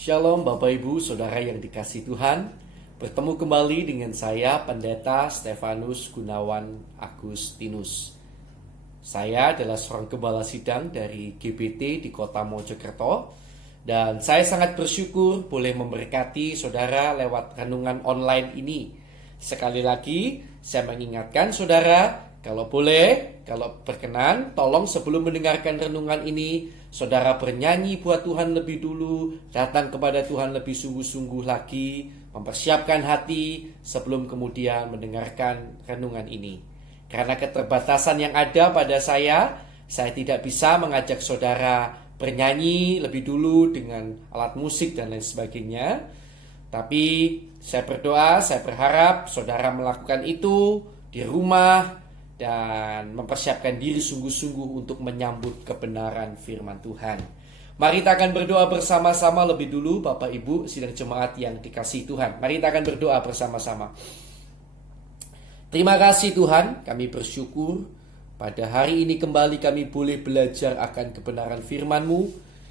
Shalom Bapak Ibu Saudara yang dikasihi Tuhan. Bertemu kembali dengan saya Pendeta Stefanus Gunawan Agustinus. Saya adalah seorang gembala sidang dari GBT di kota Mojokerto. Dan saya sangat bersyukur boleh memberkati saudara lewat renungan online ini. Sekali lagi saya mengingatkan saudara, kalau boleh, kalau berkenan, tolong sebelum mendengarkan renungan ini, saudara bernyanyi buat Tuhan lebih dulu, datang kepada Tuhan lebih sungguh-sungguh lagi, mempersiapkan hati sebelum kemudian mendengarkan renungan ini. Karena keterbatasan yang ada pada saya tidak bisa mengajak saudara bernyanyi lebih dulu dengan alat musik dan lain sebagainya. Tapi saya berdoa, saya berharap saudara melakukan itu di rumah, dan mempersiapkan diri sungguh-sungguh untuk menyambut kebenaran firman Tuhan. Mari kita akan berdoa bersama-sama lebih dulu Bapak Ibu sidang jemaat yang dikasihi Tuhan. Mari kita akan berdoa bersama-sama. Terima kasih Tuhan, kami bersyukur pada hari ini kembali kami boleh belajar akan kebenaran firman-Mu.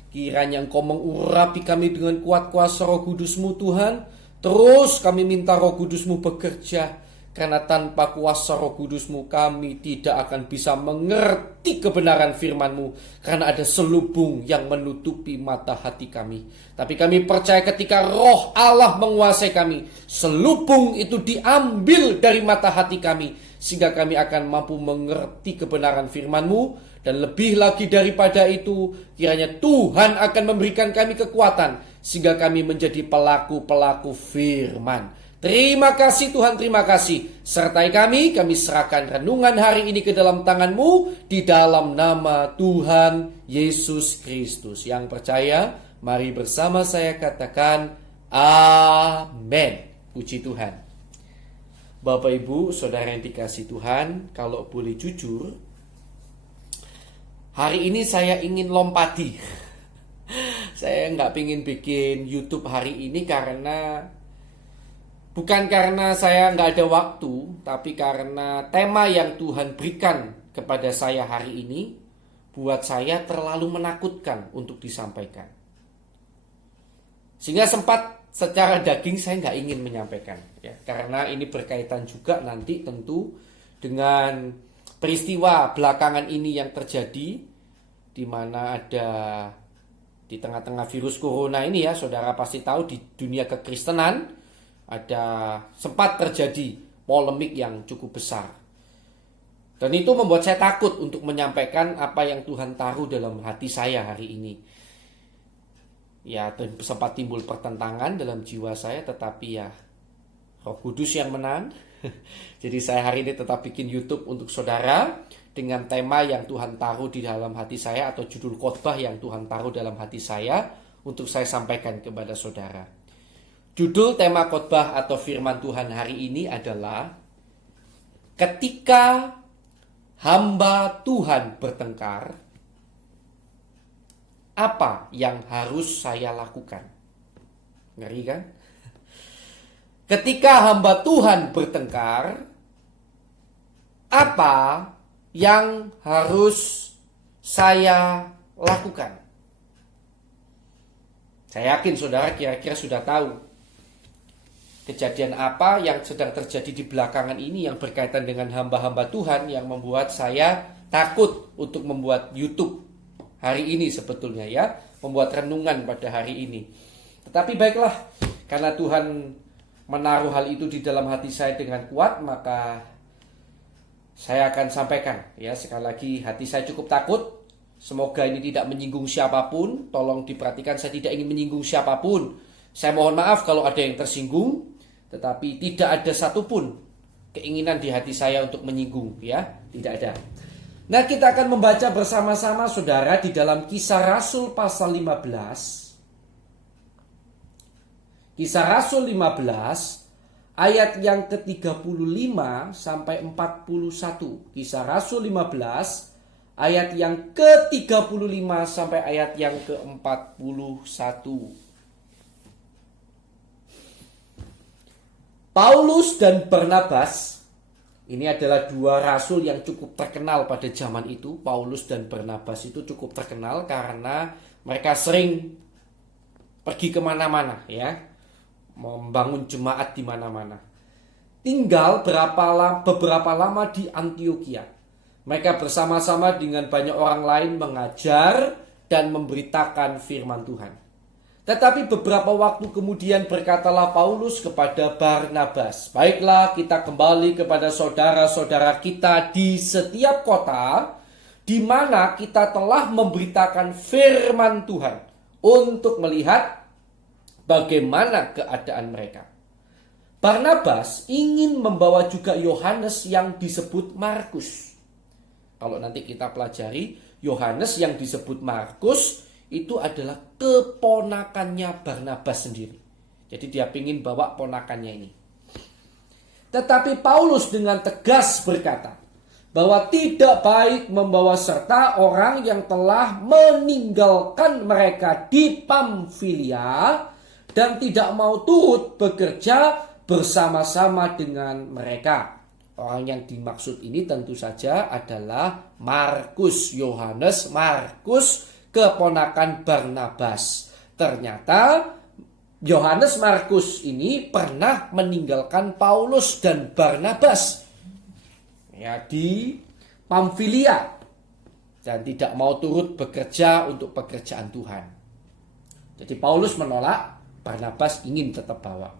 Kiranya Engkau mengurapi kami dengan kuat kuasa Roh Kudus-Mu Tuhan. Terus kami minta Roh Kudus-Mu bekerja. Karena tanpa kuasa Roh Kudus-Mu kami tidak akan bisa mengerti kebenaran firman-Mu. Karena ada selubung yang menutupi mata hati kami. Tapi kami percaya ketika Roh Allah menguasai kami, selubung itu diambil dari mata hati kami. Sehingga kami akan mampu mengerti kebenaran firman-Mu. Dan lebih lagi daripada itu, kiranya Tuhan akan memberikan kami kekuatan. Sehingga kami menjadi pelaku-pelaku firman. Terima kasih Tuhan, terima kasih. Sertai kami serahkan renungan hari ini ke dalam tangan-Mu. Di dalam nama Tuhan Yesus Kristus. Yang percaya, mari bersama saya katakan amin. Puji Tuhan. Bapak Ibu, saudara yang dikasihi Tuhan, kalau boleh jujur, hari ini saya ingin lompati. Saya nggak ingin bikin YouTube hari ini bukan karena saya nggak ada waktu, tapi karena tema yang Tuhan berikan kepada saya hari ini buat saya terlalu menakutkan untuk disampaikan. Sehingga sempat secara daging saya nggak ingin menyampaikan, ya, karena ini berkaitan juga nanti tentu dengan peristiwa belakangan ini yang terjadi, di mana ada di tengah-tengah virus corona ini, ya, saudara pasti tahu di dunia kekristenan ada sempat terjadi polemik yang cukup besar. Dan itu membuat saya takut untuk menyampaikan apa yang Tuhan taruh dalam hati saya hari ini. Ya, sempat timbul pertentangan dalam jiwa saya, tetapi ya Roh Kudus yang menang. Jadi saya hari ini tetap bikin YouTube untuk saudara dengan tema yang Tuhan taruh di dalam hati saya, atau judul khotbah yang Tuhan taruh dalam hati saya untuk saya sampaikan kepada saudara. Judul tema khotbah atau firman Tuhan hari ini adalah ketika hamba Tuhan bertengkar, apa yang harus saya lakukan? Ngeri kan? Ketika hamba Tuhan bertengkar, apa yang harus saya lakukan? Saya yakin saudara kira-kira sudah tahu kejadian apa yang sedang terjadi di belakangan ini yang berkaitan dengan hamba-hamba Tuhan yang membuat saya takut untuk membuat YouTube hari ini sebetulnya, ya, membuat renungan pada hari ini. Tetapi baiklah, karena Tuhan menaruh hal itu di dalam hati saya dengan kuat, maka saya akan sampaikan, ya. Sekali lagi, hati saya cukup takut. Semoga ini tidak menyinggung siapapun. Tolong diperhatikan, saya tidak ingin menyinggung siapapun. Saya mohon maaf kalau ada yang tersinggung, tetapi tidak ada satupun keinginan di hati saya untuk menyinggung, ya, tidak ada. Nah, kita akan membaca bersama-sama saudara di dalam Kisah Rasul pasal 15. Kisah Rasul 15 ayat yang ke-35 sampai 41. Kisah Rasul 15 ayat yang ke-35 sampai ayat yang ke-41. Paulus dan Barnabas, ini adalah dua rasul yang cukup terkenal pada zaman itu. Paulus dan Barnabas itu cukup terkenal karena mereka sering pergi kemana-mana ya, membangun jemaat di mana-mana. Tinggal beberapa lama di Antioquia. Mereka bersama-sama dengan banyak orang lain mengajar dan memberitakan firman Tuhan. Tetapi beberapa waktu kemudian berkatalah Paulus kepada Barnabas, "Baiklah, kita kembali kepada saudara-saudara kita di setiap kota di mana kita telah memberitakan firman Tuhan untuk melihat bagaimana keadaan mereka." Barnabas ingin membawa juga Yohanes yang disebut Markus. Kalau nanti kita pelajari, Yohanes yang disebut Markus itu adalah keponakannya Barnabas sendiri. Jadi dia ingin bawa ponakannya ini. Tetapi Paulus dengan tegas berkata bahwa tidak baik membawa serta orang yang telah meninggalkan mereka di Pamfilia dan tidak mau turut bekerja bersama-sama dengan mereka. Orang yang dimaksud ini tentu saja adalah Markus, Yohanes Markus, keponakan Barnabas. Ternyata Yohanes Markus ini pernah meninggalkan Paulus dan Barnabas ya di Pamfilia dan tidak mau turut bekerja untuk pekerjaan Tuhan. Jadi Paulus menolak, Barnabas ingin tetap bawa.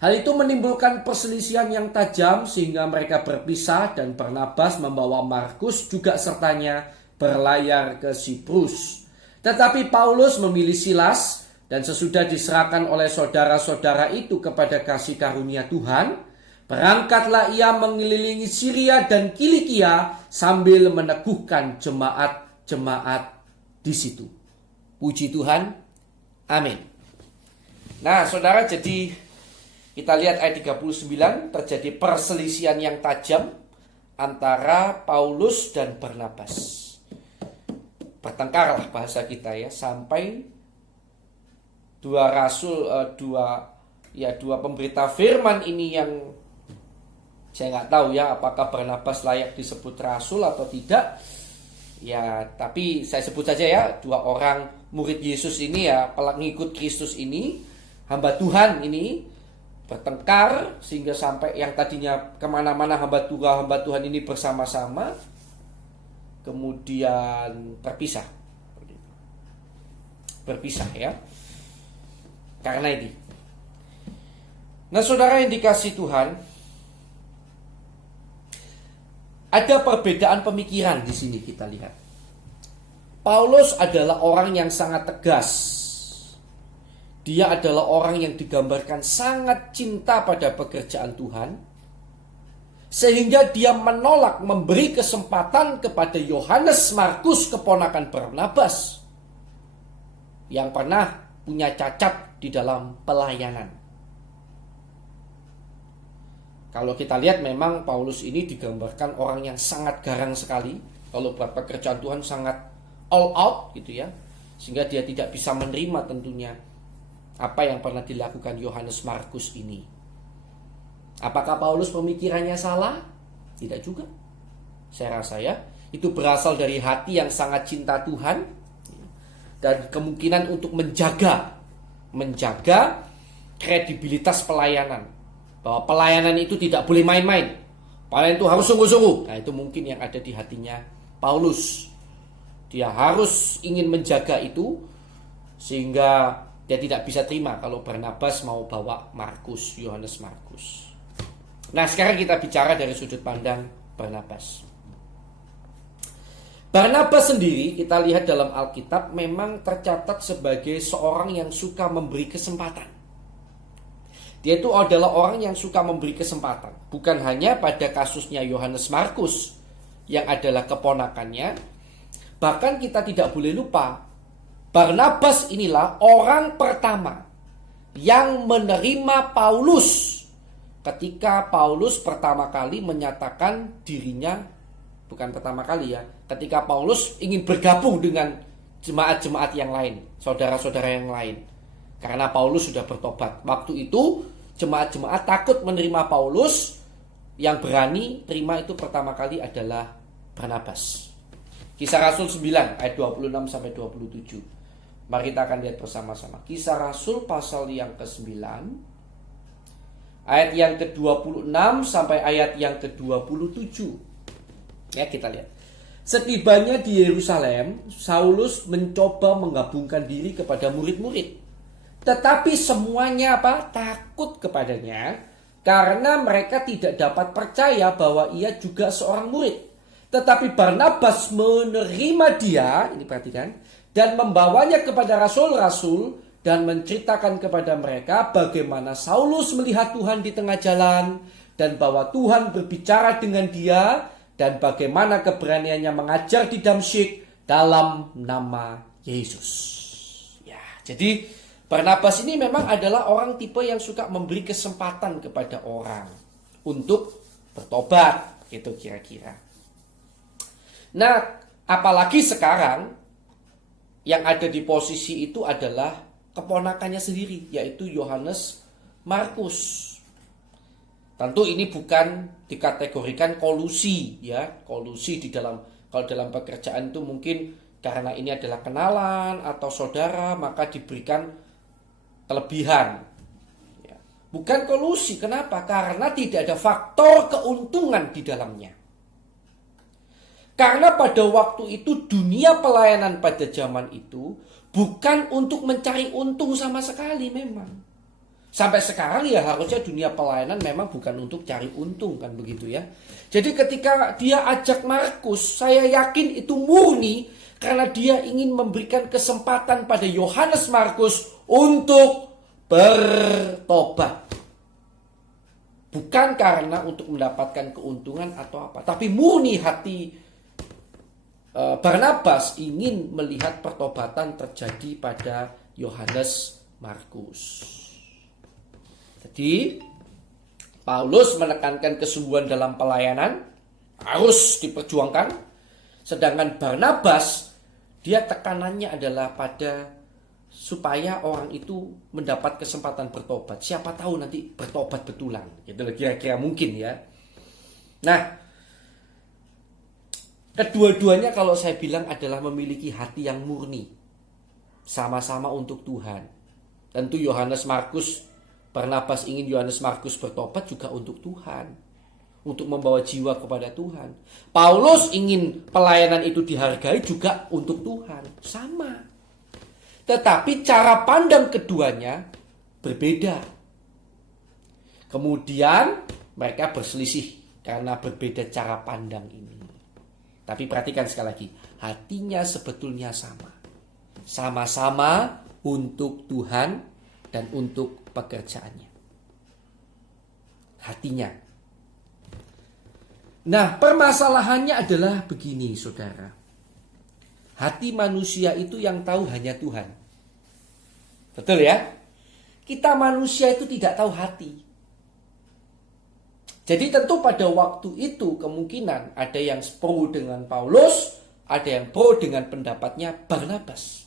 Hal itu menimbulkan perselisihan yang tajam sehingga mereka berpisah dan Barnabas membawa Markus juga sertanya berlayar ke Siprus. Tetapi Paulus memilih Silas dan sesudah diserahkan oleh saudara-saudara itu kepada kasih karunia Tuhan, berangkatlah ia mengelilingi Syria dan Kilikia sambil meneguhkan jemaat-jemaat di situ. Puji Tuhan. Amin. Nah, saudara, jadi kita lihat ayat 39, terjadi perselisihan yang tajam antara Paulus dan Barnabas. Bertengkarlah bahasa kita ya, sampai dua pemberita firman ini yang saya nggak tahu ya apakah Barnabas layak disebut rasul atau tidak. Ya, tapi saya sebut saja ya, dua orang murid Yesus ini ya, pengikut Kristus ini, hamba Tuhan ini bertengkar sehingga sampai yang tadinya kemana-mana hamba Tuhan ini bersama-sama kemudian berpisah ya, karena ini. Nah, saudara yang dikasihi Tuhan, ada perbedaan pemikiran di sini kita lihat. Paulus adalah orang yang sangat tegas. Dia adalah orang yang digambarkan sangat cinta pada pekerjaan Tuhan, sehingga dia menolak memberi kesempatan kepada Yohanes Markus, keponakan Barnabas, yang pernah punya cacat di dalam pelayanan. Kalau kita lihat memang Paulus ini digambarkan orang yang sangat garang sekali. Kalau buat pekerjaan Tuhan sangat all out gitu ya. Sehingga dia tidak bisa menerima tentunya apa yang pernah dilakukan Yohanes Markus ini. Apakah Paulus pemikirannya salah? Tidak juga. Saya rasa ya, itu berasal dari hati yang sangat cinta Tuhan dan kemungkinan untuk menjaga kredibilitas pelayanan. Bahwa pelayanan itu tidak boleh main-main. Pelayanan itu harus sungguh-sungguh. Nah, itu mungkin yang ada di hatinya Paulus. Dia harus ingin menjaga itu sehingga dia tidak bisa terima kalau Barnabas mau bawa Yohanes Markus. Nah, sekarang kita bicara dari sudut pandang Barnabas. Barnabas sendiri kita lihat dalam Alkitab memang tercatat sebagai seorang yang suka memberi kesempatan. Dia itu adalah orang yang suka memberi kesempatan. Bukan hanya pada kasusnya Yohanes Markus yang adalah keponakannya. Bahkan kita tidak boleh lupa, Barnabas inilah orang pertama yang menerima Paulus ketika Paulus pertama kali menyatakan dirinya, bukan pertama kali ya, ketika Paulus ingin bergabung dengan jemaat-jemaat yang lain, saudara-saudara yang lain. Karena Paulus sudah bertobat. Waktu itu jemaat-jemaat takut menerima Paulus. Yang berani terima itu pertama kali adalah Barnabas. Kisah Rasul 9 ayat 26-27. Mari kita akan lihat bersama-sama. Kisah Rasul pasal yang ke-9, ayat yang ke-26 sampai ayat yang ke-27. Ya, kita lihat. Setibanya di Yerusalem, Saulus mencoba menggabungkan diri kepada murid-murid. Tetapi semuanya takut kepadanya, karena mereka tidak dapat percaya bahwa ia juga seorang murid. Tetapi Barnabas menerima dia, ini perhatikan, dan membawanya kepada rasul-rasul dan menceritakan kepada mereka bagaimana Saulus melihat Tuhan di tengah jalan dan bahwa Tuhan berbicara dengan dia dan bagaimana keberaniannya mengajar di Damsyik dalam nama Yesus. Ya, jadi Barnabas ini memang adalah orang tipe yang suka memberi kesempatan kepada orang untuk bertobat, gitu kira-kira. Nah, apalagi sekarang yang ada di posisi itu adalah keponakannya sendiri, yaitu Yohanes Markus. Tentu ini bukan dikategorikan kolusi, ya. Kolusi kalau dalam pekerjaan itu mungkin karena ini adalah kenalan atau saudara, maka diberikan kelebihan. Ya. Bukan kolusi, kenapa? Karena tidak ada faktor keuntungan di dalamnya. Karena pada waktu itu dunia pelayanan pada zaman itu bukan untuk mencari untung sama sekali memang. Sampai sekarang ya harusnya dunia pelayanan memang bukan untuk cari untung, kan begitu ya. Jadi ketika dia ajak Markus, saya yakin itu murni karena dia ingin memberikan kesempatan pada Yohanes Markus untuk bertobat. Bukan karena untuk mendapatkan keuntungan atau apa, tapi murni hati Barnabas ingin melihat pertobatan terjadi pada Yohanes Markus. Jadi Paulus menekankan kesungguhan dalam pelayanan harus diperjuangkan, sedangkan Barnabas dia tekanannya adalah pada supaya orang itu mendapat kesempatan bertobat. Siapa tahu nanti bertobat betulan. Gitu kira-kira mungkin ya. Nah, kedua-duanya kalau saya bilang adalah memiliki hati yang murni. Sama-sama untuk Tuhan. Tentu Yohanes Markus, Barnabas ingin Yohanes Markus bertobat juga untuk Tuhan. Untuk membawa jiwa kepada Tuhan. Paulus ingin pelayanan itu dihargai juga untuk Tuhan. Sama. Tetapi cara pandang keduanya berbeda. Kemudian mereka berselisih karena berbeda cara pandang ini. Tapi perhatikan sekali lagi, hatinya sebetulnya sama. Sama-sama untuk Tuhan dan untuk pekerjaannya. Hatinya. Nah, permasalahannya adalah begini, saudara. Hati manusia itu yang tahu hanya Tuhan. Betul ya? Kita manusia itu tidak tahu hati. Jadi tentu pada waktu itu kemungkinan ada yang pro dengan Paulus, ada yang pro dengan pendapatnya Barnabas.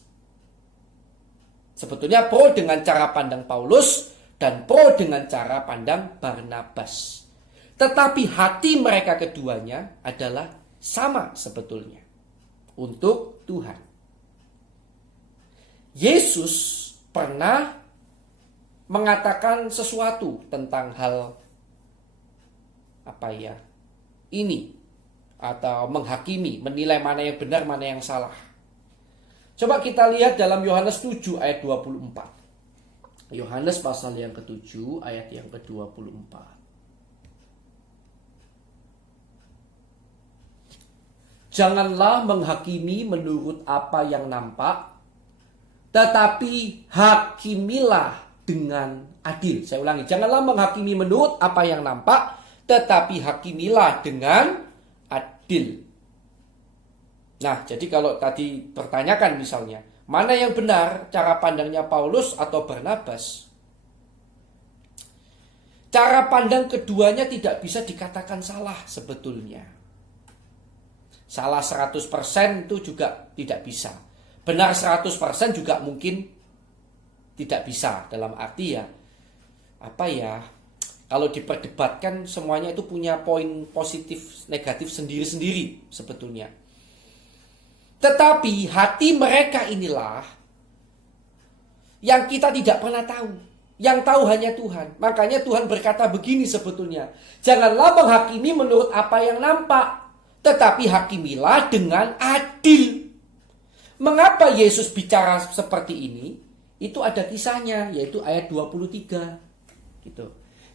Sebetulnya pro dengan cara pandang Paulus dan pro dengan cara pandang Barnabas. Tetapi hati mereka keduanya adalah sama sebetulnya. Untuk Tuhan. Yesus pernah mengatakan sesuatu tentang hal ini atau menghakimi, menilai mana yang benar, mana yang salah. Coba kita lihat dalam Yohanes 7 ayat 24. Yohanes pasal yang ke-7 ayat yang ke-24. Janganlah menghakimi menurut apa yang nampak, tetapi hakimilah dengan adil. Saya ulangi, janganlah menghakimi menurut apa yang nampak, tetapi hakimilah dengan adil. Nah, jadi kalau tadi pertanyakan misalnya, mana yang benar, cara pandangnya Paulus atau Barnabas? Cara pandang keduanya tidak bisa dikatakan salah sebetulnya. Salah 100% itu juga tidak bisa. Benar 100% juga mungkin tidak bisa. Dalam arti ya, kalau diperdebatkan semuanya itu punya poin positif negatif sendiri-sendiri sebetulnya. Tetapi hati mereka inilah yang kita tidak pernah tahu. Yang tahu hanya Tuhan. Makanya Tuhan berkata begini sebetulnya. Janganlah menghakimi menurut apa yang nampak, tetapi hakimilah dengan adil. Mengapa Yesus bicara seperti ini? Itu ada kisahnya, yaitu ayat 23. Gitu.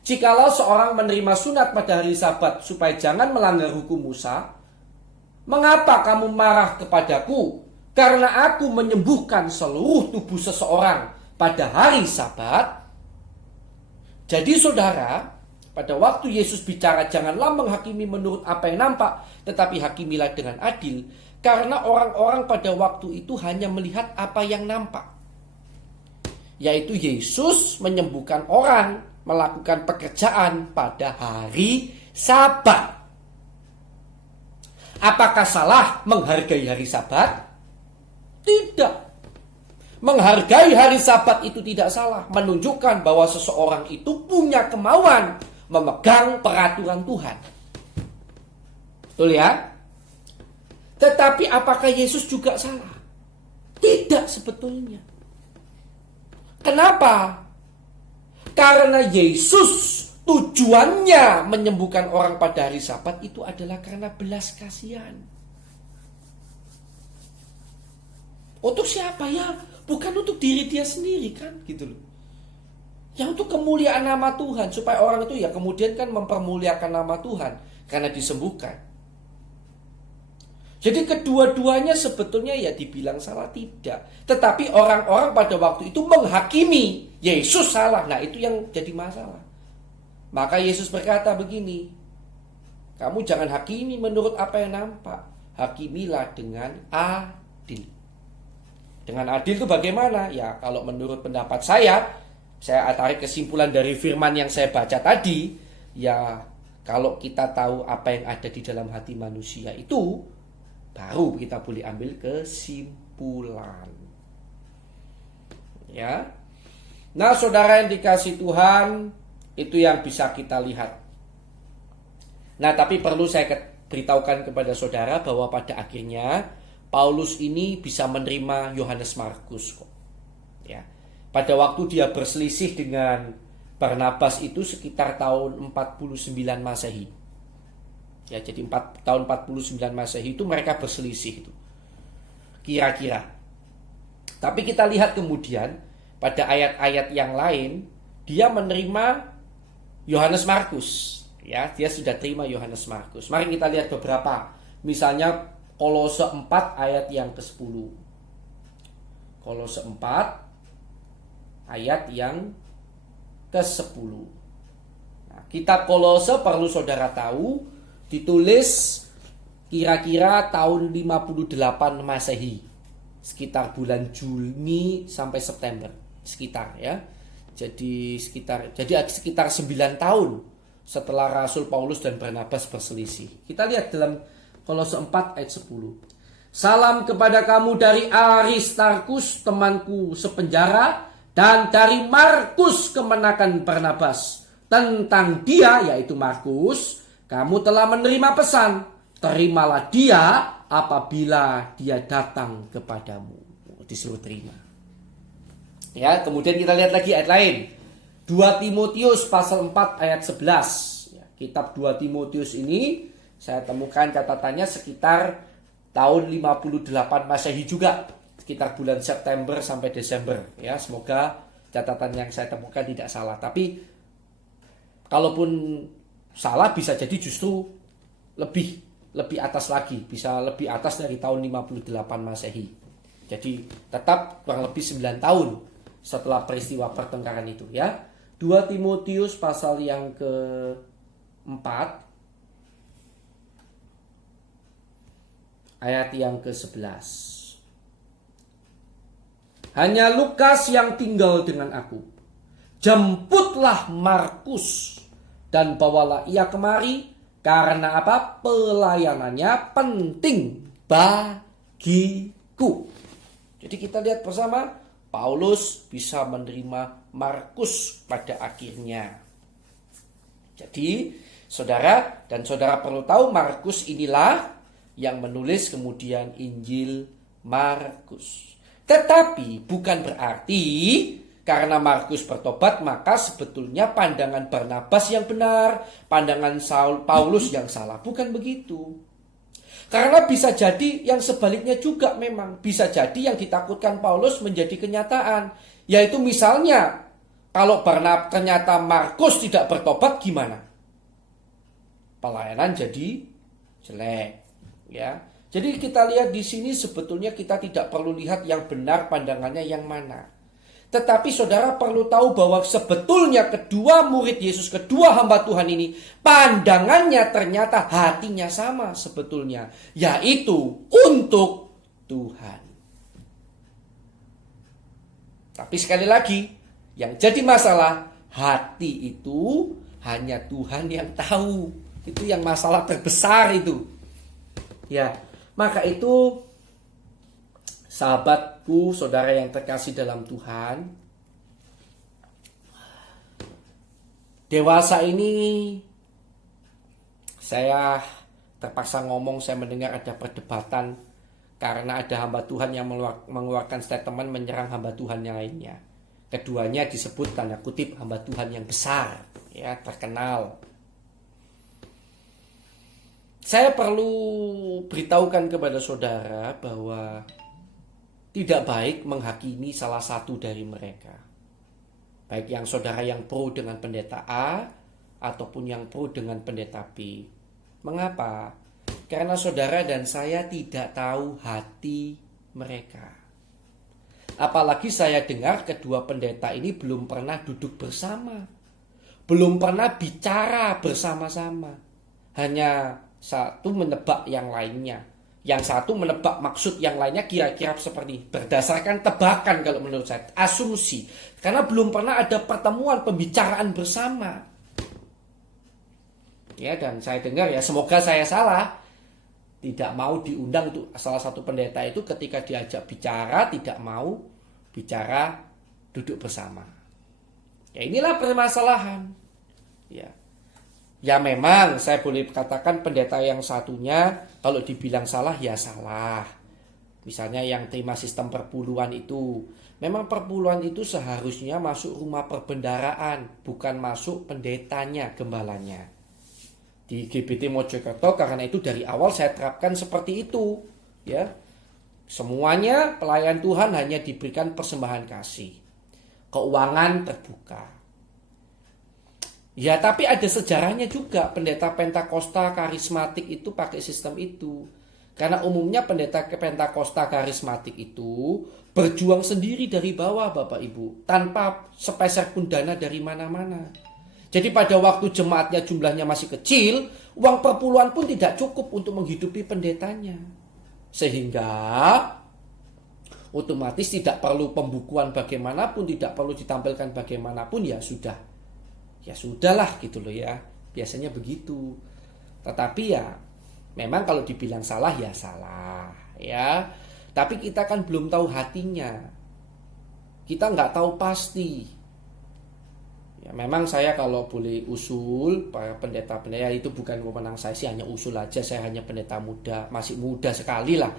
Jikalau seorang menerima sunat pada hari Sabat supaya jangan melanggar hukum Musa, mengapa kamu marah kepadaku? Karena aku menyembuhkan seluruh tubuh seseorang pada hari Sabat. Jadi saudara, pada waktu Yesus bicara janganlah menghakimi menurut apa yang nampak, tetapi hakimilah dengan adil. Karena orang-orang pada waktu itu hanya melihat apa yang nampak. Yaitu Yesus menyembuhkan orang, melakukan pekerjaan pada hari Sabat. Apakah salah menghargai hari Sabat? Tidak. Menghargai hari Sabat itu tidak salah. Menunjukkan bahwa seseorang itu punya kemauan memegang peraturan Tuhan. Betul ya? Tetapi apakah Yesus juga salah? Tidak sebetulnya. Kenapa? Karena Yesus tujuannya menyembuhkan orang pada hari Sabat itu adalah karena belas kasihan. Untuk siapa ya? Bukan untuk diri dia sendiri kan, gitu loh. Ya untuk kemuliaan nama Tuhan, supaya orang itu ya kemudian kan mempermuliakan nama Tuhan karena disembuhkan. Jadi kedua-duanya sebetulnya ya dibilang salah tidak. Tetapi orang-orang pada waktu itu menghakimi Yesus salah. Nah itu yang jadi masalah. Maka Yesus berkata begini, kamu jangan hakimi menurut apa yang nampak, hakimilah dengan adil. Dengan adil itu bagaimana? Ya kalau menurut pendapat saya tarik kesimpulan dari firman yang saya baca tadi. Ya kalau kita tahu apa yang ada di dalam hati manusia itu, baru kita boleh ambil kesimpulan. Ya. Nah, saudara yang dikasih Tuhan, itu yang bisa kita lihat. Nah, tapi perlu saya beritahukan kepada saudara bahwa pada akhirnya Paulus ini bisa menerima Yohanes Markus kok. Ya. Pada waktu dia berselisih dengan Barnabas itu sekitar tahun 49 Masehi. Ya, jadi tahun 49 Masehi itu mereka berselisih itu. Kira-kira. Tapi kita lihat kemudian pada ayat-ayat yang lain dia menerima Yohanes Markus. Ya, dia sudah terima Yohanes Markus. Mari kita lihat beberapa. Misalnya Kolose 4 ayat yang ke-10. Kolose 4 ayat yang ke-10. Nah, kitab Kolose perlu saudara tahu ditulis kira-kira tahun 58 Masehi, sekitar bulan Juni sampai September, sekitar ya. Jadi sekitar 9 tahun setelah Rasul Paulus dan Barnabas berselisih. Kita lihat dalam Kolose 4 ayat 10. Salam kepada kamu dari Aristarkus, temanku sepenjara, dan dari Markus kemenakan Barnabas. Tentang dia, yaitu Markus, kamu telah menerima pesan, terimalah dia apabila dia datang kepadamu. Disuruh terima. Ya, kemudian kita lihat lagi ayat lain. 2 Timotius pasal 4 ayat 11. Ya, kitab 2 Timotius ini saya temukan catatannya sekitar tahun 58 Masehi juga. Sekitar bulan September sampai Desember. Ya, semoga catatan yang saya temukan tidak salah. Tapi kalaupun salah bisa jadi justru lebih atas lagi, bisa lebih atas dari tahun 58 Masehi. Jadi tetap kurang lebih 9 tahun setelah peristiwa pertengkaran itu ya. 2 Timotius pasal yang ke-4 ayat yang ke-11. Hanya Lukas yang tinggal dengan aku. Jemputlah Markus dan bawalah ia kemari, karena apa? Pelayanannya penting bagiku. Jadi kita lihat bersama, Paulus bisa menerima Markus pada akhirnya. Jadi saudara dan saudara perlu tahu, Markus inilah yang menulis kemudian Injil Markus. Tetapi bukan berarti karena Markus bertobat maka sebetulnya pandangan Barnabas yang benar, pandangan Paulus yang salah. Bukan begitu. Karena bisa jadi yang sebaliknya juga memang. Bisa jadi yang ditakutkan Paulus menjadi kenyataan. Yaitu misalnya kalau ternyata Markus tidak bertobat gimana? Pelayanan jadi jelek, ya. Jadi kita lihat di sini sebetulnya kita tidak perlu lihat yang benar pandangannya yang mana. Tetapi saudara perlu tahu bahwa sebetulnya kedua murid Yesus, kedua hamba Tuhan ini, pandangannya ternyata hatinya sama sebetulnya, yaitu untuk Tuhan. Tapi sekali lagi, yang jadi masalah, hati itu hanya Tuhan yang tahu. Itu yang masalah terbesar itu. Ya, maka itu sahabatku, saudara yang terkasih dalam Tuhan, dewasa ini saya terpaksa ngomong, saya mendengar ada perdebatan karena ada hamba Tuhan yang mengeluarkan statement menyerang hamba Tuhan yang lainnya. Keduanya disebut tanda kutip hamba Tuhan yang besar, ya, terkenal. Saya perlu beritahukan kepada saudara bahwa tidak baik menghakimi salah satu dari mereka. Baik yang saudara yang pro dengan pendeta A ataupun yang pro dengan pendeta B. Mengapa? Karena saudara dan saya tidak tahu hati mereka. Apalagi saya dengar kedua pendeta ini belum pernah duduk bersama. Belum pernah bicara bersama-sama. Hanya satu menebak yang lainnya. Yang satu menebak maksud yang lainnya kira-kira seperti berdasarkan tebakan kalau menurut saya, asumsi. Karena belum pernah ada pertemuan pembicaraan bersama. Ya, dan saya dengar ya, semoga saya salah, tidak mau diundang untuk salah satu pendeta itu ketika diajak bicara tidak mau bicara duduk bersama. Ya, inilah permasalahan. Ya. Ya memang saya boleh katakan pendeta yang satunya kalau dibilang salah ya salah. Misalnya yang terima sistem perpuluhan itu. Memang perpuluhan itu seharusnya masuk rumah perbendaraan, bukan masuk pendetanya, gembalanya. Di GBT Mojokerto karena itu dari awal saya terapkan seperti itu. Ya, semuanya pelayan Tuhan hanya diberikan persembahan kasih. Keuangan terbuka. Ya, tapi ada sejarahnya juga. Pendeta Pentakosta karismatik itu pakai sistem itu. Karena umumnya pendeta Pentakosta karismatik itu berjuang sendiri dari bawah, Bapak Ibu, tanpa sepeser pun dana dari mana-mana. Jadi pada waktu jemaatnya jumlahnya masih kecil, uang perpuluhan pun tidak cukup untuk menghidupi pendetanya. Sehingga otomatis tidak perlu pembukuan bagaimanapun, tidak perlu ditampilkan bagaimanapun, ya sudah. Ya sudahlah gitu loh ya. Biasanya begitu. Tetapi ya memang kalau dibilang salah ya salah ya. Tapi kita kan belum tahu hatinya. Kita nggak tahu pasti. Ya memang saya kalau boleh usul para pendeta-pendeta itu bukan wewenang saya sih, hanya usul aja. Saya hanya pendeta muda, masih muda sekali lah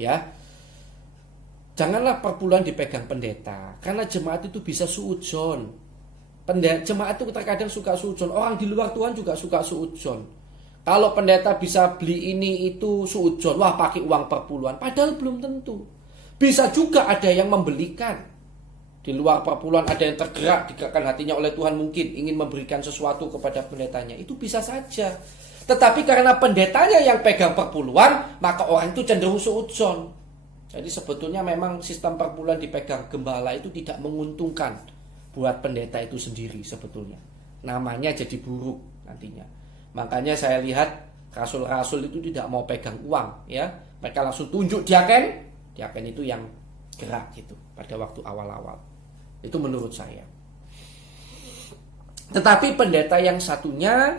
ya. Janganlah perpuluhan dipegang pendeta, karena jemaat itu bisa suudzon. Jemaat itu terkadang suka suudzon. Orang di luar Tuhan juga suka suudzon. Kalau pendeta bisa beli ini itu suudzon, wah pakai uang perpuluhan. Padahal belum tentu. Bisa juga ada yang membelikan. Di luar perpuluhan ada yang digerakkan hatinya oleh Tuhan, mungkin ingin memberikan sesuatu kepada pendetanya. Itu bisa saja. Tetapi karena pendetanya yang pegang perpuluhan, maka orang itu cenderung suudzon. Jadi sebetulnya memang sistem perpuluhan dipegang gembala itu tidak menguntungkan buat pendeta itu sendiri sebetulnya. Namanya jadi buruk nantinya. Makanya saya lihat rasul-rasul itu tidak mau pegang uang ya. Mereka langsung tunjuk diaken. Diaken itu yang gerak gitu pada waktu awal-awal. Itu menurut saya. Tetapi pendeta yang satunya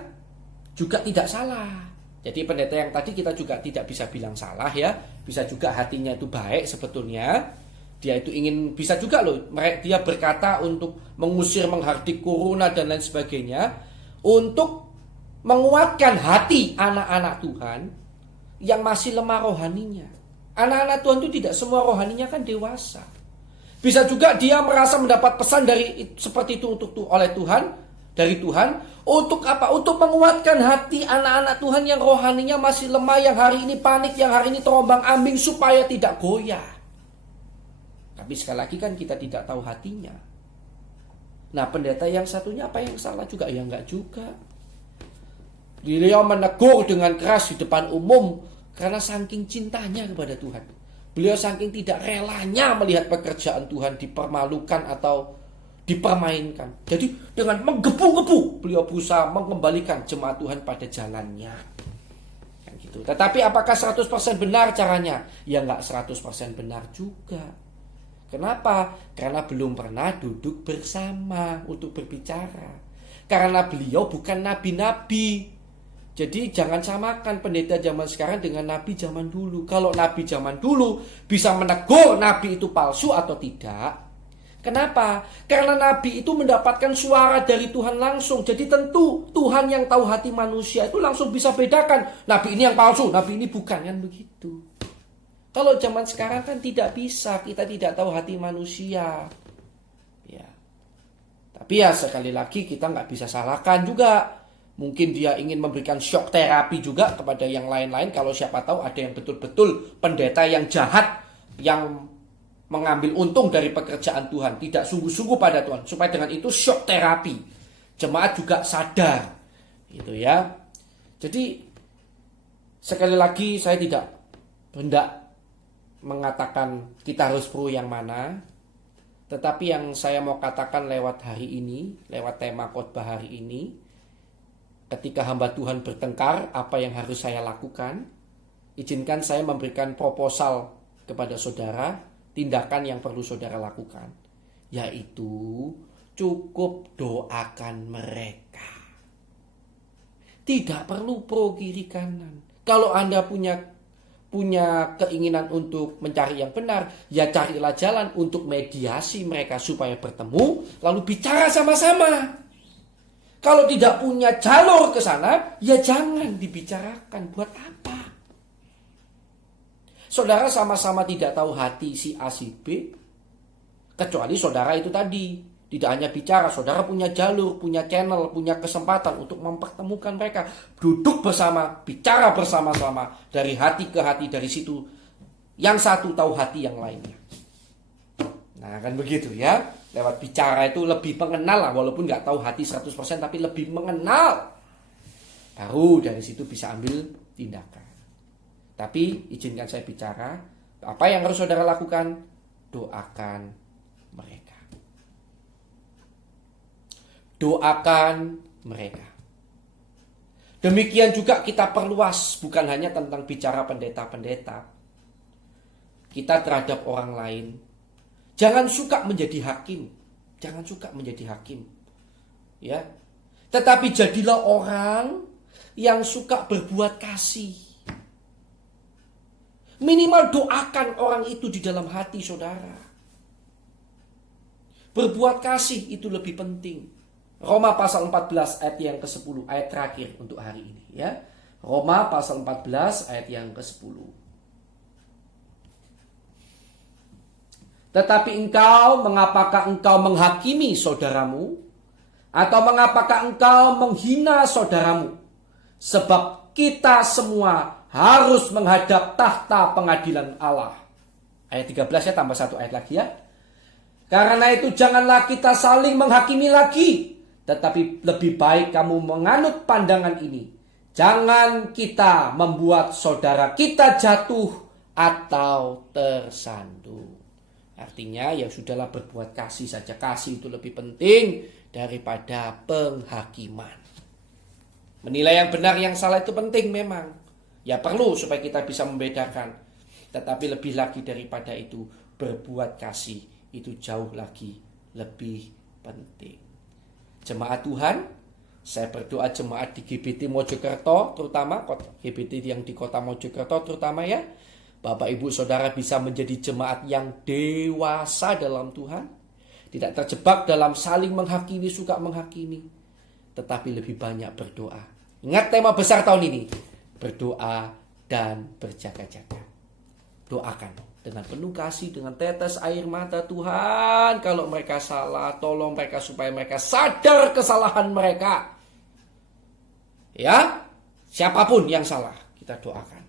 juga tidak salah. Jadi pendeta yang tadi kita juga tidak bisa bilang salah ya. Bisa juga hatinya itu baik sebetulnya. Dia itu ingin, bisa juga loh, dia berkata untuk mengusir, menghardik corona dan lain sebagainya, untuk menguatkan hati anak-anak Tuhan yang masih lemah rohaninya. Anak-anak Tuhan itu tidak semua rohaninya kan dewasa. Bisa juga dia merasa mendapat pesan dari seperti itu oleh Tuhan, dari Tuhan. Untuk apa? Untuk menguatkan hati anak-anak Tuhan yang rohaninya masih lemah, yang hari ini panik, yang hari ini terombang-ambing supaya tidak goyah. Tapi sekali lagi kan kita tidak tahu hatinya. Nah, pendeta yang satunya apa yang salah juga? Ya enggak juga. Beliau menegur dengan keras di depan umum karena saking cintanya kepada Tuhan. Beliau saking tidak relanya melihat pekerjaan Tuhan dipermalukan atau dipermainkan. Jadi dengan menggebu-gebu beliau berusaha mengembalikan jemaat Tuhan pada jalannya. Kan gitu. Tetapi apakah 100% benar caranya? Ya enggak 100% benar juga. Kenapa? Karena belum pernah duduk bersama untuk berbicara. Karena beliau bukan nabi-nabi. Jadi jangan samakan pendeta zaman sekarang dengan nabi zaman dulu. Kalau nabi zaman dulu bisa menegur nabi itu palsu atau tidak. Kenapa? Karena nabi itu mendapatkan suara dari Tuhan langsung. Jadi tentu Tuhan yang tahu hati manusia itu langsung bisa bedakan. Nabi ini yang palsu, nabi ini bukan, kan begitu. Kalau zaman sekarang kan tidak bisa, kita tidak tahu hati manusia. Ya. Tapi ya sekali lagi kita nggak bisa salahkan juga. Mungkin dia ingin memberikan shock terapi juga kepada yang lain-lain. Kalau siapa tahu ada yang betul-betul pendeta yang jahat, yang mengambil untung dari pekerjaan Tuhan, tidak sungguh-sungguh pada Tuhan. Supaya dengan itu shock terapi. Jemaat juga sadar. Gitu ya. Jadi sekali lagi saya tidak hendak mengatakan kita harus pro yang mana. Tetapi yang saya mau katakan lewat hari ini, lewat tema khotbah hari ini, ketika hamba Tuhan bertengkar, apa yang harus saya lakukan? Izinkan saya memberikan proposal kepada saudara, tindakan yang perlu saudara lakukan, yaitu cukup doakan mereka. Tidak perlu pro kiri kanan. Kalau Anda punya keinginan untuk mencari yang benar, ya carilah jalan untuk mediasi mereka supaya bertemu, lalu bicara sama-sama. Kalau tidak punya jalur ke sana, ya jangan dibicarakan. Buat apa? Saudara sama-sama tidak tahu hati si A si B, kecuali saudara itu tadi. Tidak hanya bicara, saudara punya jalur, punya channel, punya kesempatan untuk mempertemukan mereka. Duduk bersama, bicara bersama-sama. Dari hati ke hati, dari situ. Yang satu tahu hati yang lainnya. Nah kan begitu ya. Lewat bicara itu lebih mengenal lah. Walaupun gak tahu hati 100%, tapi lebih mengenal. Baru dari situ bisa ambil tindakan. Tapi izinkan saya bicara. Apa yang harus saudara lakukan? Doakan mereka. Doakan mereka. Demikian juga kita perluas, bukan hanya tentang bicara pendeta-pendeta. Kita terhadap orang lain. Jangan suka menjadi hakim. Jangan suka menjadi hakim. Ya. Tetapi jadilah orang yang suka berbuat kasih. Minimal doakan orang itu di dalam hati saudara. Berbuat kasih itu lebih penting. Roma pasal 14 ayat yang ke-10, ayat terakhir untuk hari ini ya. Roma pasal 14 ayat yang ke-10. Tetapi mengapakah engkau menghakimi saudaramu? Atau mengapakah engkau menghina saudaramu? Sebab kita semua harus menghadap tahta pengadilan Allah. Ayat 13 ya, tambah satu ayat lagi ya. Karena itu janganlah kita saling menghakimi lagi, tetapi lebih baik kamu menganut pandangan ini. Jangan kita membuat saudara kita jatuh atau tersandung. Artinya ya sudahlah, berbuat kasih saja. Kasih itu lebih penting daripada penghakiman. Menilai yang benar yang salah itu penting memang. Ya perlu supaya kita bisa membedakan. Tetapi lebih lagi daripada itu, berbuat kasih itu jauh lagi lebih penting. Jemaat Tuhan, saya berdoa jemaat di GBT Mojokerto terutama, GBT yang di kota Mojokerto terutama ya, Bapak Ibu Saudara bisa menjadi jemaat yang dewasa dalam Tuhan, tidak terjebak dalam saling menghakimi, suka menghakimi, tetapi lebih banyak berdoa. Ingat tema besar tahun ini, berdoa dan berjaga-jaga. Doakan. dengan penuh kasih, dengan tetes air mata. Tuhan, kalau mereka salah, tolong mereka supaya mereka sadar kesalahan mereka. Ya, siapapun yang salah, kita doakan.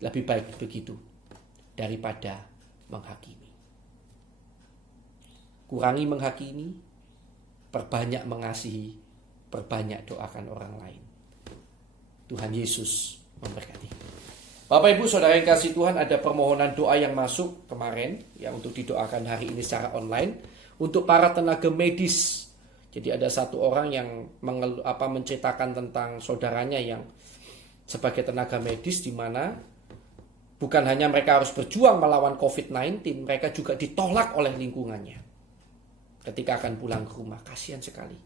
Lebih baik begitu daripada menghakimi. Kurangi menghakimi, perbanyak mengasihi, perbanyak doakan orang lain. Tuhan Yesus memberkati. Bapak Ibu Saudara yang kasih Tuhan, ada permohonan doa yang masuk kemarin ya untuk didoakan hari ini secara online untuk para tenaga medis. Jadi ada satu orang yang menceritakan tentang saudaranya yang sebagai tenaga medis, di mana bukan hanya mereka harus berjuang melawan COVID-19, mereka juga ditolak oleh lingkungannya ketika akan pulang ke rumah. Kasihan sekali.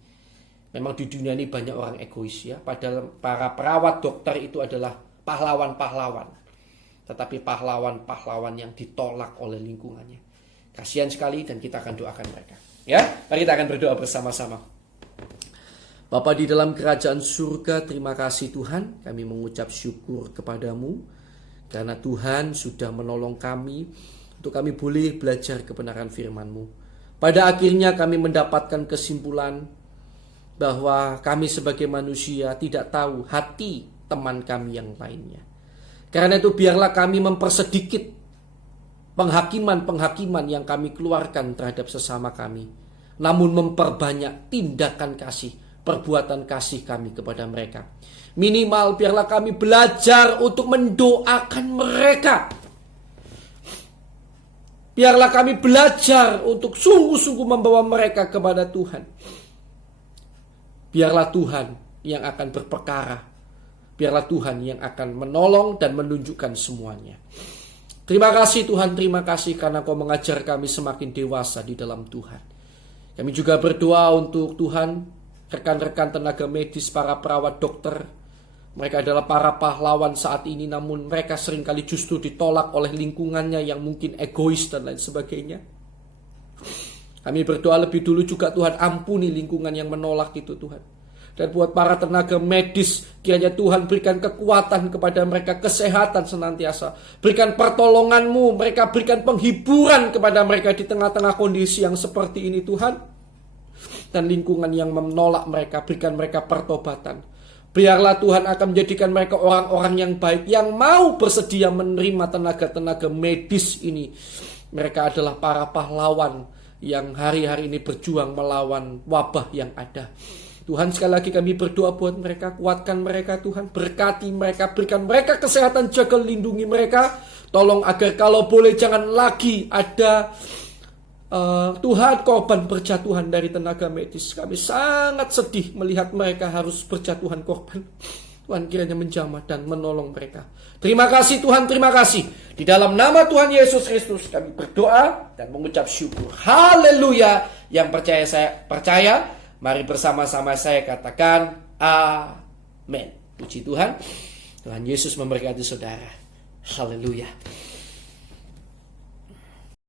Memang di dunia ini banyak orang egois ya. Padahal para perawat dokter itu adalah pahlawan-pahlawan. Tetapi pahlawan-pahlawan yang ditolak oleh lingkungannya. Kasihan sekali dan kita akan doakan mereka. Ya, mari kita akan berdoa bersama-sama. Bapa di dalam kerajaan surga, terima kasih Tuhan. Kami mengucap syukur kepadamu. Karena Tuhan sudah menolong kami untuk kami boleh belajar kebenaran firman-Mu. Pada akhirnya kami mendapatkan kesimpulan bahwa kami sebagai manusia tidak tahu hati teman kami yang lainnya. Karena itu biarlah kami mempersedikit penghakiman-penghakiman yang kami keluarkan terhadap sesama kami. Namun memperbanyak tindakan kasih, perbuatan kasih kami kepada mereka. Minimal biarlah kami belajar untuk mendoakan mereka. Biarlah kami belajar untuk sungguh-sungguh membawa mereka kepada Tuhan. Biarlah Tuhan yang akan berperkara. Biarlah Tuhan yang akan menolong dan menunjukkan semuanya. Terima kasih Tuhan, terima kasih karena Kau mengajar kami semakin dewasa di dalam Tuhan. Kami juga berdoa untuk Tuhan, rekan-rekan tenaga medis, para perawat dokter. Mereka adalah para pahlawan saat ini, namun mereka seringkali justru ditolak oleh lingkungannya yang mungkin egois dan lain sebagainya. Kami berdoa lebih dulu juga Tuhan, ampuni lingkungan yang menolak itu Tuhan. Dan buat para tenaga medis, kiranya Tuhan berikan kekuatan kepada mereka, kesehatan senantiasa. Berikan pertolongan-Mu, mereka berikan penghiburan kepada mereka di tengah-tengah kondisi yang seperti ini Tuhan. Dan lingkungan yang menolak mereka, berikan mereka pertobatan. Biarlah Tuhan akan menjadikan mereka orang-orang yang baik, yang mau bersedia menerima tenaga-tenaga medis ini. Mereka adalah para pahlawan yang hari-hari ini berjuang melawan wabah yang ada. Tuhan, sekali lagi kami berdoa buat mereka, kuatkan mereka Tuhan, berkati mereka, berikan mereka kesehatan, jaga lindungi mereka. Tolong agar kalau boleh jangan lagi ada Tuhan korban berjatuhan dari tenaga medis. Kami sangat sedih melihat mereka harus berjatuhan korban. Tuhan kiranya menjamah dan menolong mereka. Terima kasih Tuhan, terima kasih. Di dalam nama Tuhan Yesus Kristus kami berdoa dan mengucap syukur. Haleluya. Yang percaya saya percaya. Mari bersama-sama saya katakan amin. Puji Tuhan. Tuhan Yesus memberkati saudara. Haleluya.